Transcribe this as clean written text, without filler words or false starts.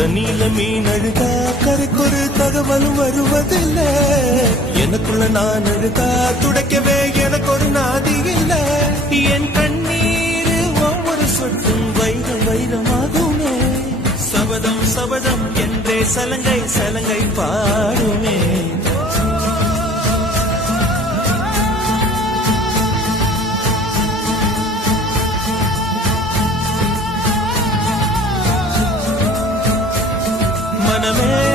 தண்ணியில மீன் அழுதா கரைக்கொரு தகவலும் வருவதில்லை. எனக்குள்ள நான் அழுதா துடைக்கவே எனக்கு ஒரு நாதி இல்லை. என் கண்ணீர் ஒவ்வொரு சொட்டும் வைரம் வைரமாகுமே. சபதம் சபதம் என்றே சலங்கை சலங்கை பாடுமே. மனமே